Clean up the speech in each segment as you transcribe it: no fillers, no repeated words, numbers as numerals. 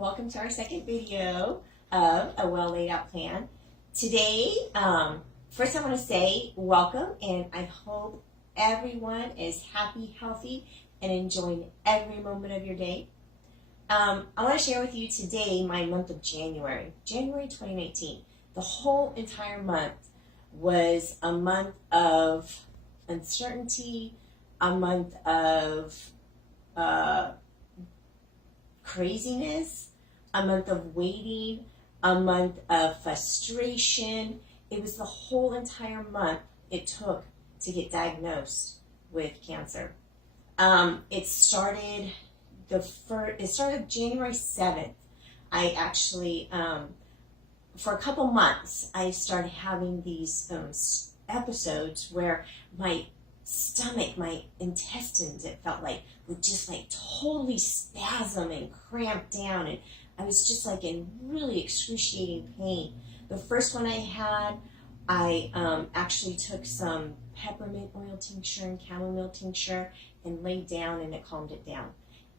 Welcome to our second video of a well laid out plan. Today, first I want to say welcome, and I hope everyone is happy, healthy, and enjoying every moment of your day. I want to share with you today my month of January 2019. The whole entire month was a month of uncertainty, a month of craziness, a month of waiting, a month of frustration. It was the whole entire month it took to get diagnosed with cancer. It started January 7th. I actually, for a couple months, I started having these episodes where my stomach, my intestines, it felt like, would just like totally spasm and cramp down, and I was just like in really excruciating pain. The first one I had, I actually took some peppermint oil tincture and chamomile tincture and laid down, and it calmed it down.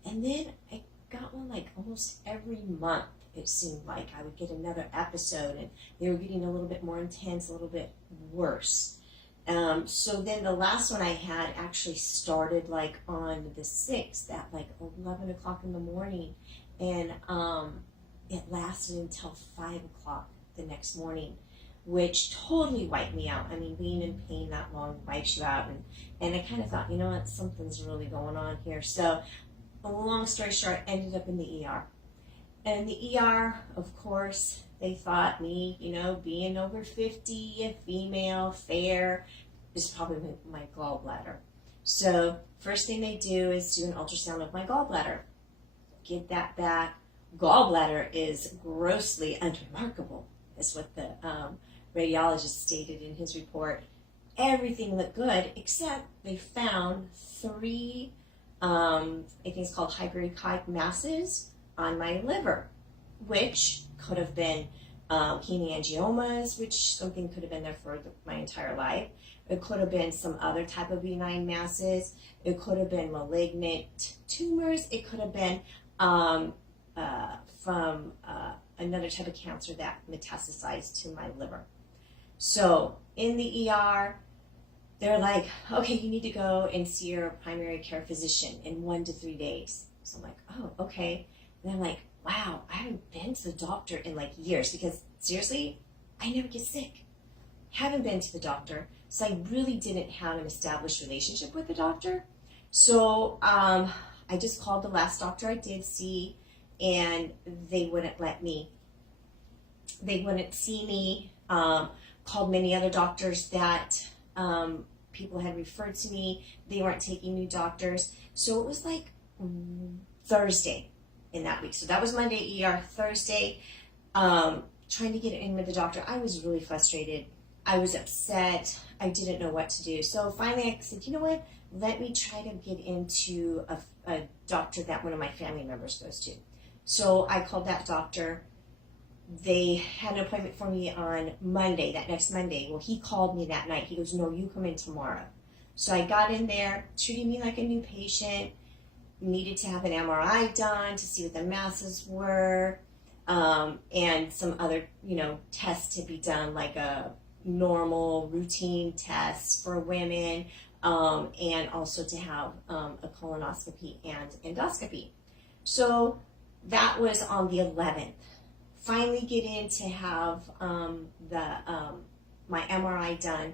And then I got one like almost every month. It seemed like I would get another episode, and they were getting a little bit more intense, a little bit worse. So then the last one I had actually started like on the 6th at like 11 o'clock in the morning, and it lasted until 5 o'clock the next morning, which totally wiped me out. I mean, being in pain that long wipes you out, and I kind of thought, you know what, something's really going on here. So a long story short, ended up in the ER. And in the ER, of course, they thought me, being over 50, a female, fair, is probably my gallbladder. So first thing they do is do an ultrasound of my gallbladder. Get that back. Gallbladder is grossly unremarkable, is what the radiologist stated in his report. Everything looked good, except they found 3, I think it's called hyperechoic masses on my liver, which could have been hemangiomas, which something could have been there for my entire life. It could have been some other type of benign masses. It could have been malignant tumors. It could have been from another type of cancer that metastasized to my liver. So in the ER, they're like, okay, you need to go and see your primary care physician in 1 to 3 days. So I'm like, oh, okay. And I'm like, wow, I haven't been to the doctor in like years, because seriously, I never get sick. Haven't been to the doctor, so I really didn't have an established relationship with the doctor. So I just called the last doctor I did see, and they wouldn't see me. Called many other doctors that people had referred to me. They weren't taking new doctors. So it was like Thursday in that week. So that was Monday ER. Thursday, trying to get in with the doctor. I was really frustrated. I was upset. I didn't know what to do. So finally I said, you know what? Let me try to get into a doctor that one of my family members goes to. So I called that doctor. They had an appointment for me on Monday, that next Monday. Well, he called me that night. He goes, no, you come in tomorrow. So I got in there, treated me like a new patient, needed to have an MRI done to see what the masses were, and some other, tests to be done, like a normal routine test for women, and also to have a colonoscopy and endoscopy. So that was on the 11th. Finally get in to have my MRI done.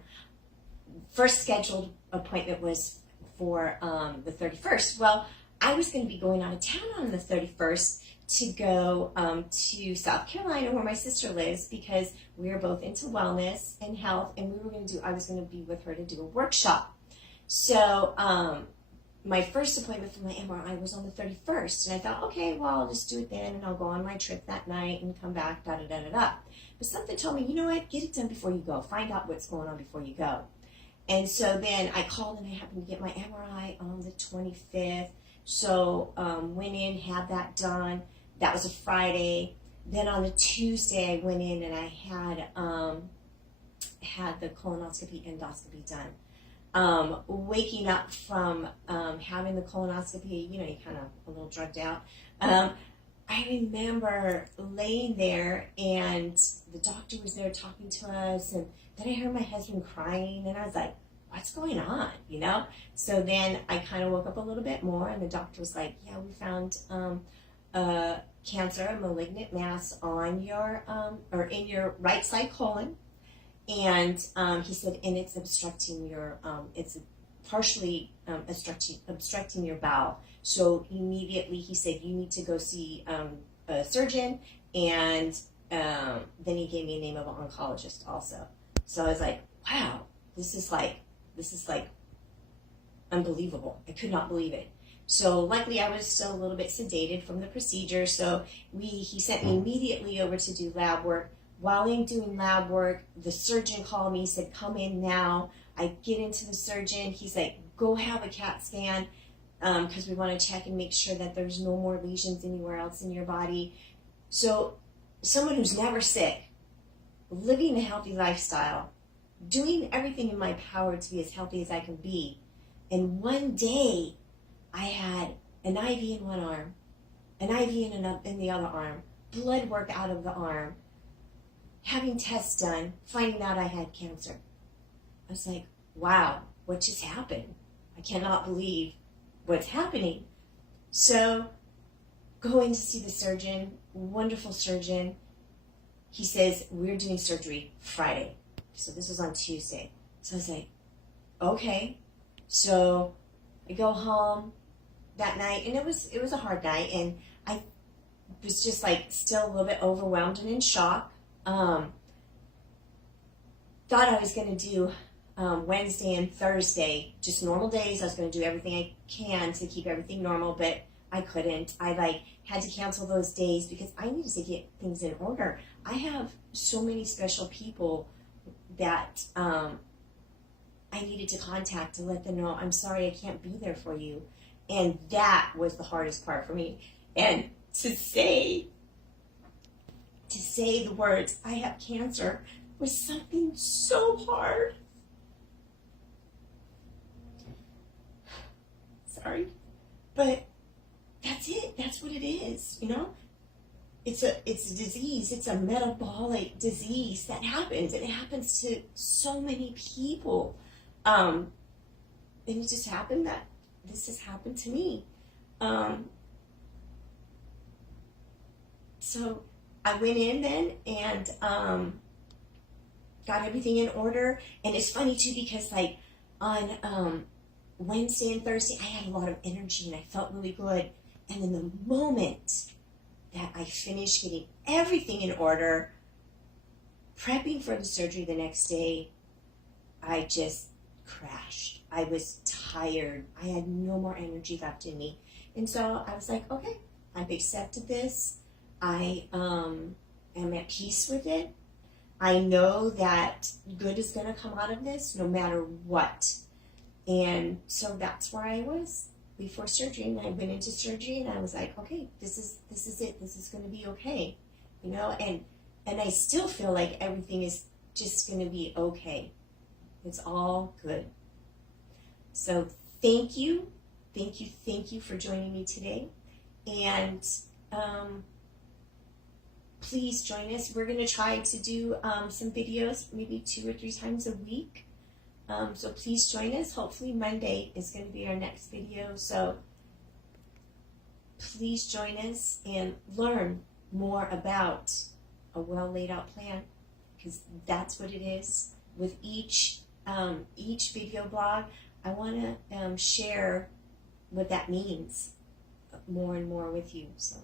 First scheduled appointment was for the 31st. Well, I was going to be going out of town on the 31st to go to South Carolina, where my sister lives, because we are both into wellness and health, and I was going to be with her to do a workshop. So my first appointment for my MRI was on the 31st, and I thought, okay, well, I'll just do it then, and I'll go on my trip that night and come back, da-da-da-da-da. But something told me, you know what, get it done before you go. Find out what's going on before you go. And so then I called, and I happened to get my MRI on the 25th. So went in, had that done. That was a Friday. Then on the Tuesday, I went in and I had the colonoscopy endoscopy done. Waking up from having the colonoscopy, you kind of a little drugged out. I remember laying there, and the doctor was there talking to us, and then I heard my husband crying, and I was like, what's going on, you know? So then I kind of woke up a little bit more, and the doctor was like, yeah, we found a cancer, a malignant mass on your, or in your right side colon. And he said, and it's obstructing your, it's partially obstructing your bowel. So immediately he said, you need to go see a surgeon. And then he gave me a name of an oncologist also. So I was like, wow, this is like unbelievable. I could not believe it. So luckily I was still a little bit sedated from the procedure. So he sent me immediately over to do lab work. While I'm doing lab work, the surgeon called me, said, come in now. I get into the surgeon. He's like, go have a CAT scan because we want to check and make sure that there's no more lesions anywhere else in your body. So someone who's never sick, living a healthy lifestyle, doing everything in my power to be as healthy as I can be. And one day I had an IV in one arm, an IV in the other arm, blood work out of the arm, having tests done, finding out I had cancer. I was like, wow, what just happened? I cannot believe what's happening. So going to see the surgeon, wonderful surgeon. He says, we're doing surgery Friday. So this was on Tuesday. So I was like, okay. So I go home that night, and it was a hard night, and I was just like still a little bit overwhelmed and in shock. Thought I was going to do Wednesday and Thursday, just normal days. I was going to do everything I can to keep everything normal, but I couldn't. I had to cancel those days because I needed to get things in order. I have so many special people that I needed to contact to let them know, I'm sorry I can't be there for you. And that was the hardest part for me. And to say the words, I have cancer, was something so hard. Sorry. But that's it. That's what it is, you know? It's a disease. It's a metabolic disease that happens. And it happens to so many people. And it just happened that this has happened to me. So I went in then and got everything in order. And it's funny too because like on Wednesday and Thursday I had a lot of energy and I felt really good. And then the moment that I finished getting everything in order, prepping for the surgery the next day, I just crashed. I was tired. I had no more energy left in me. And so I was like, okay, I've accepted this. I am at peace with it. I know that good is going to come out of this no matter what. And so that's where I was before surgery. And I went into surgery and I was like, okay, this is it. This is going to be okay. You know, and I still feel like everything is just going to be okay. It's all good. So thank you for joining me today. And please join us. We're going to try to do some videos maybe 2 or 3 times a week. So please join us. Hopefully Monday is going to be our next video. So please join us and learn more about a well laid out plan, because that's what it is. With each video blog, I want to share what that means more and more with you. So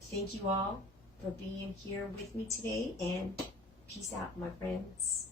thank you all for being here with me today, and peace out, my friends.